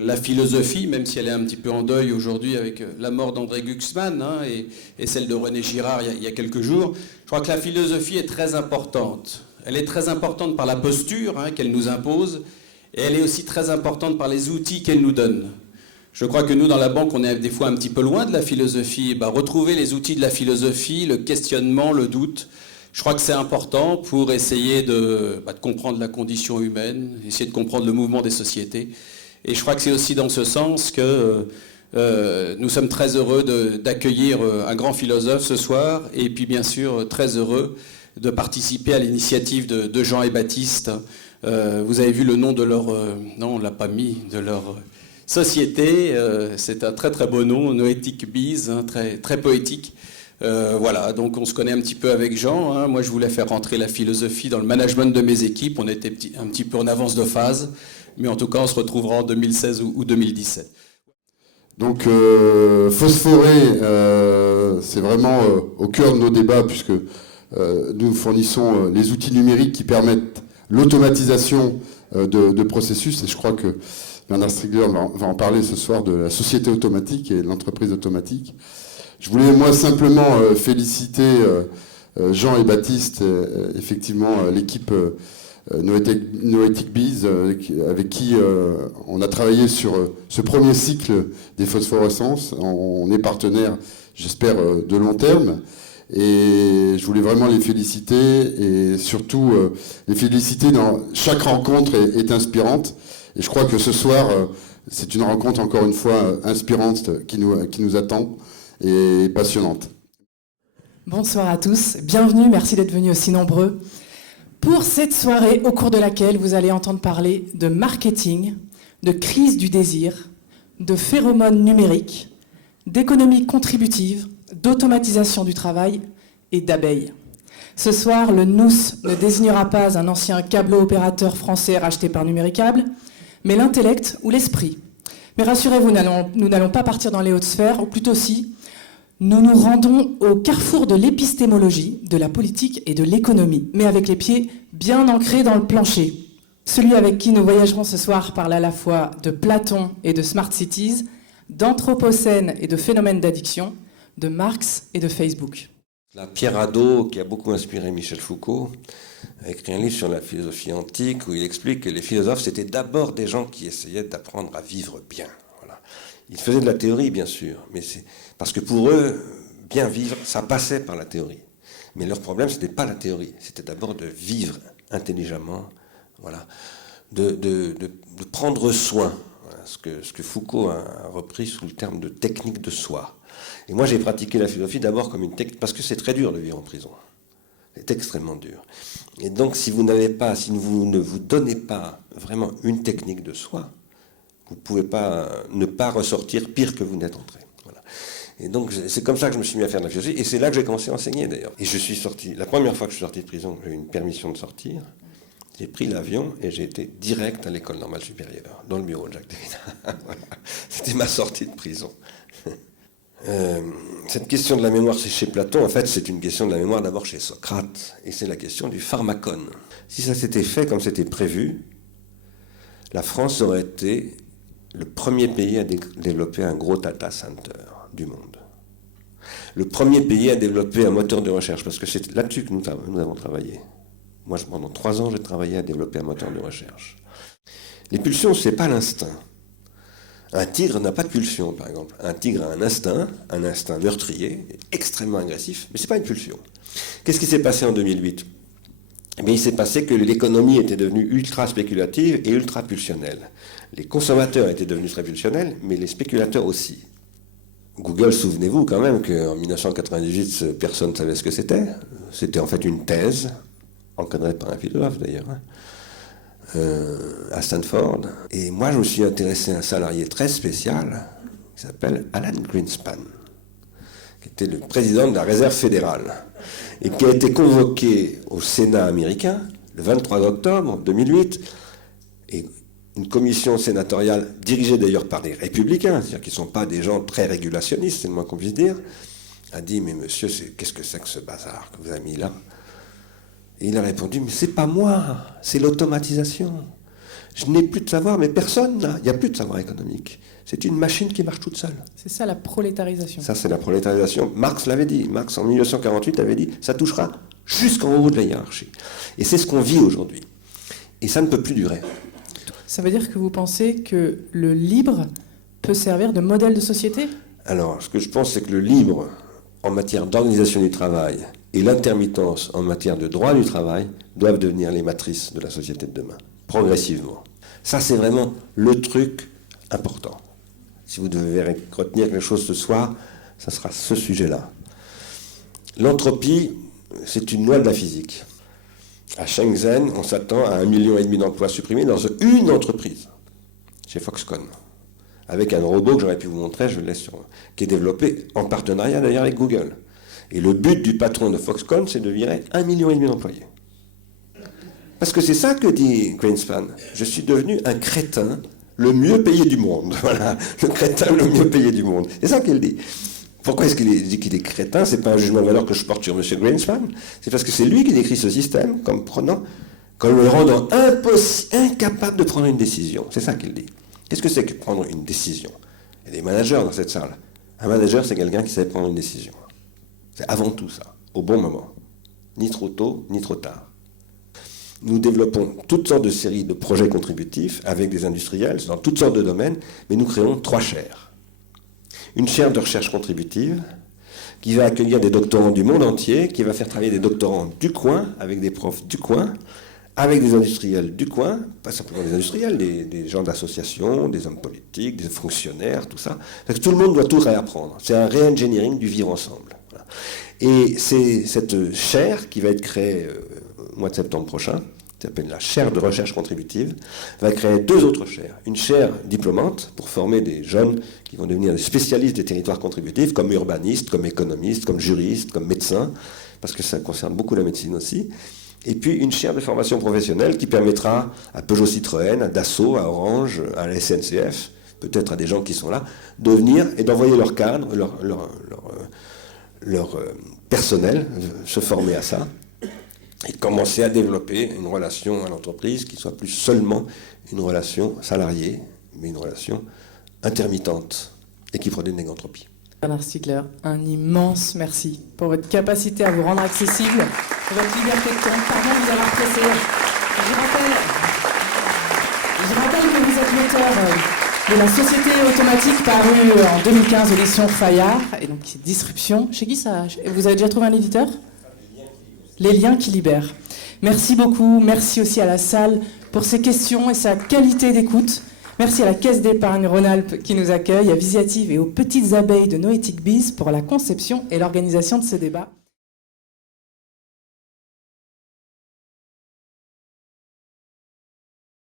La philosophie, même si elle est un petit peu en deuil aujourd'hui avec la mort d'André Glucksmann et celle de René Girard il y a quelques jours, je crois que la philosophie est très importante. Elle est très importante par la posture qu'elle nous impose et elle est aussi très importante par les outils qu'elle nous donne. Je crois que nous, dans la banque, on est des fois un petit peu loin de la philosophie. Retrouver les outils de la philosophie, le questionnement, le doute, je crois que c'est important pour essayer de comprendre la condition humaine, essayer de comprendre le mouvement des sociétés. Et je crois que c'est aussi dans ce sens que nous sommes très heureux d'accueillir un grand philosophe ce soir, et puis bien sûr très heureux de participer à l'initiative de Jean et Baptiste. Vous avez vu le nom de leur... non, on ne l'a pas mis, de leur société. C'est un très très beau nom, Noetic Bees, très, très poétique. Voilà, donc on se connaît un petit peu avec Jean. Moi, je voulais faire rentrer la philosophie dans le management de mes équipes. On était un petit peu en avance de phase. Mais en tout cas, on se retrouvera en 2016 ou 2017. Donc, phosphorer, c'est vraiment au cœur de nos débats, puisque nous fournissons les outils numériques qui permettent l'automatisation de processus. Et je crois que Bernard Stiegler va en parler ce soir de la société automatique et l'entreprise automatique. Je voulais, moi, simplement féliciter Jean et Baptiste, effectivement, l'équipe Noetic Bees, avec qui on a travaillé sur ce premier cycle des phosphorescences. On est partenaires, j'espère, de long terme. Et je voulais vraiment les féliciter et surtout les féliciter dans chaque rencontre est inspirante. Et je crois que ce soir, c'est une rencontre encore une fois inspirante qui nous attend et passionnante. Bonsoir à tous, bienvenue, merci d'être venus aussi nombreux pour cette soirée au cours de laquelle vous allez entendre parler de marketing, de crise du désir, de phéromones numériques, d'économie contributive, d'automatisation du travail et d'abeilles. Ce soir, le nous ne désignera pas un ancien câblo-opérateur français racheté par Numéricable, mais l'intellect ou l'esprit. Mais rassurez-vous, nous n'allons pas partir dans les hautes sphères, ou plutôt si, nous nous rendons au carrefour de l'épistémologie, de la politique et de l'économie, mais avec les pieds bien ancrés dans le plancher. Celui avec qui nous voyagerons ce soir parle à la fois de Platon et de Smart Cities, d'anthropocène et de phénomènes d'addiction, de Marx et de Facebook. Pierre Hadot, qui a beaucoup inspiré Michel Foucault, a écrit un livre sur la philosophie antique où il explique que les philosophes, c'était d'abord des gens qui essayaient d'apprendre à vivre bien. Voilà. Ils faisaient de la théorie, bien sûr, mais c'est parce que pour eux, bien vivre, ça passait par la théorie. Mais leur problème, ce n'était pas la théorie, c'était d'abord de vivre intelligemment, voilà, de prendre soin, voilà, ce que Foucault a repris sous le terme de technique de soi. Et moi, j'ai pratiqué la philosophie d'abord comme une technique, parce que c'est très dur de vivre en prison. C'est extrêmement dur. Et donc, si vous ne vous donnez pas vraiment une technique de soi, vous ne pouvez pas ne pas ressortir pire que vous n'êtes entré. Voilà. Et donc, c'est comme ça que je me suis mis à faire de la philosophie. Et c'est là que j'ai commencé à enseigner, d'ailleurs. Et je suis sorti, la première fois que je suis sorti de prison, j'ai eu une permission de sortir. J'ai pris l'avion et j'ai été direct à l'école normale supérieure, dans le bureau de Jacques Derrida. Voilà. C'était ma sortie de prison. Cette question de la mémoire chez Platon, en fait, c'est une question de la mémoire d'abord chez Socrate. Et c'est la question du pharmacone. Si ça s'était fait comme c'était prévu, la France aurait été le premier pays à développer un gros data center du monde. Le premier pays à développer un moteur de recherche, parce que c'est là-dessus que nous avons travaillé. Moi, pendant 3 ans, j'ai travaillé à développer un moteur de recherche. Les pulsions, ce n'est pas l'instinct. Un tigre n'a pas de pulsion, par exemple. Un tigre a un instinct meurtrier, extrêmement agressif, mais ce n'est pas une pulsion. Qu'est-ce qui s'est passé en 2008 ? Eh bien, il s'est passé que l'économie était devenue ultra spéculative et ultra pulsionnelle. Les consommateurs étaient devenus très pulsionnels, mais les spéculateurs aussi. Google, souvenez-vous quand même qu'en 1998, personne ne savait ce que c'était. C'était en fait une thèse, encadrée par un philosophe d'ailleurs, à Stanford. Et moi, je me suis intéressé à un salarié très spécial qui s'appelle Alan Greenspan, qui était le président de la Réserve fédérale et qui a été convoqué au Sénat américain le 23 octobre 2008. Et une commission sénatoriale dirigée d'ailleurs par des républicains, c'est-à-dire qui ne sont pas des gens très régulationnistes, c'est le moins qu'on puisse dire, a dit « Mais monsieur, qu'est-ce que c'est que ce bazar que vous avez mis là ?» Et il a répondu « Mais c'est pas moi, c'est l'automatisation. Je n'ai plus de savoir, mais personne n'a. Il n'y a plus de savoir économique. C'est une machine qui marche toute seule. C'est ça la prolétarisation. Ça, c'est la prolétarisation. Marx l'avait dit. Marx, en 1948, avait dit ça touchera jusqu'en haut de la hiérarchie. Et c'est ce qu'on vit aujourd'hui. Et ça ne peut plus durer. Ça veut dire que vous pensez que le libre peut servir de modèle de société? Alors, ce que je pense, c'est que le libre en matière d'organisation du travail et l'intermittence en matière de droit du travail doivent devenir les matrices de la société de demain, progressivement. Ça, c'est vraiment le truc important. Si vous devez retenir quelque chose ce soir, ça sera ce sujet-là. L'entropie, c'est une loi de la physique. À Shenzhen, on s'attend à 1,5 million d'emplois supprimés dans une entreprise, chez Foxconn, avec un robot que j'aurais pu vous montrer, je le laisse qui est développé en partenariat d'ailleurs avec Google. Et le but du patron de Foxconn, c'est de virer 1,5 million d'employés. Parce que c'est ça que dit Greenspan. Je suis devenu un crétin le mieux payé du monde. Voilà, le crétin le mieux payé du monde. C'est ça qu'il dit. Pourquoi est-ce qu'il dit qu'il est crétin? C'est pas un jugement de valeur que je porte sur M. Greenspan. C'est parce que c'est lui qui décrit ce système comme le rendant incapable de prendre une décision. C'est ça qu'il dit. Qu'est-ce que c'est que prendre une décision? Il y a des managers dans cette salle. Un manager, c'est quelqu'un qui sait prendre une décision. C'est avant tout ça, au bon moment. Ni trop tôt, ni trop tard. Nous développons toutes sortes de séries de projets contributifs avec des industriels dans toutes sortes de domaines, mais nous créons 3 chaires. Une chaire de recherche contributive qui va accueillir des doctorants du monde entier, qui va faire travailler des doctorants du coin, avec des profs du coin, avec des industriels du coin, pas simplement des industriels, des gens d'associations, des hommes politiques, des fonctionnaires, tout ça. Parce que tout le monde doit tout réapprendre. C'est un re-engineering du vivre ensemble. Voilà. Et c'est cette chaire qui va être créée au mois de septembre prochain, qui s'appelle la chaire de recherche contributive, va créer 2 autres chaires. Une chaire diplômante pour former des jeunes qui vont devenir des spécialistes des territoires contributifs, comme urbanistes, comme économistes, comme juristes, comme médecins, parce que ça concerne beaucoup la médecine aussi. Et puis une chaire de formation professionnelle qui permettra à Peugeot Citroën, à Dassault, à Orange, à la SNCF, peut-être à des gens qui sont là, de venir et d'envoyer leur cadre, leur personnel, se former à ça, et de commencer à développer une relation à l'entreprise qui soit plus seulement une relation salariée, mais une relation intermittente et qui produit une négantropie. Bernard Stiegler, un immense merci pour votre capacité à vous rendre accessible, pour votre liberté de ton. Pardon de vous avoir pressé. Je rappelle que vous êtes l'auteur de La Société automatique paru en 2015 aux éditions Fayard, et donc c'est Disruption. Chez qui ça? Vous avez déjà trouvé un éditeur? Les liens qui libèrent. Merci beaucoup. Merci aussi à la salle pour ses questions et sa qualité d'écoute. Merci à la Caisse d'épargne Rhône-Alpes qui nous accueille, à Visiative et aux petites abeilles de Noétique Biz pour la conception et l'organisation de ce débat.